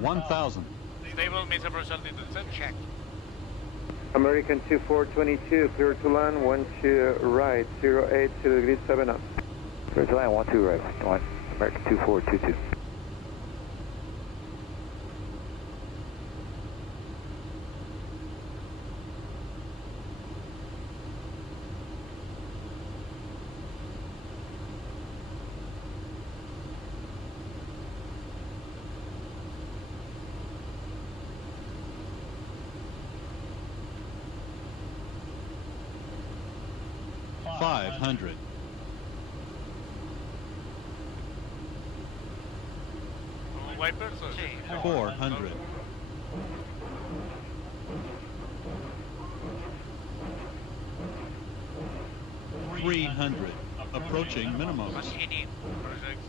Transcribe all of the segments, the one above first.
1,000. Stable, means approach altitude, check. American 2422, clear to land, 12 right, 08 to degree 7 up. Clear to land, 12 right, American 2422. $500. Wipers or? 400. 300. Approaching minimums. Continue. Project.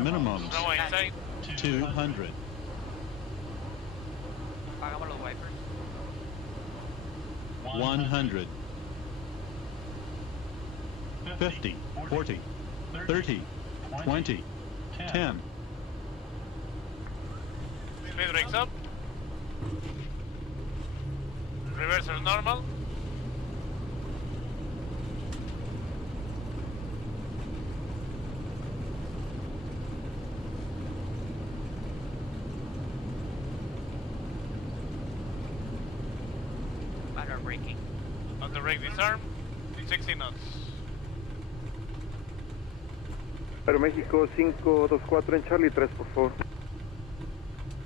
Minimums. No inside. 200. Apagamos los wipers. 100. 50. 40. 30. 20. 10. Speed brakes up. Reverser normal. Under braking. Under brake disarm. 60 knots. Aeroméxico 524 en Charlie 3, por favor.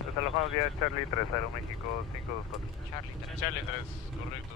Desalojamos vía Charlie 3, Aeroméxico 524. Charlie 3. Charlie 3, correcto.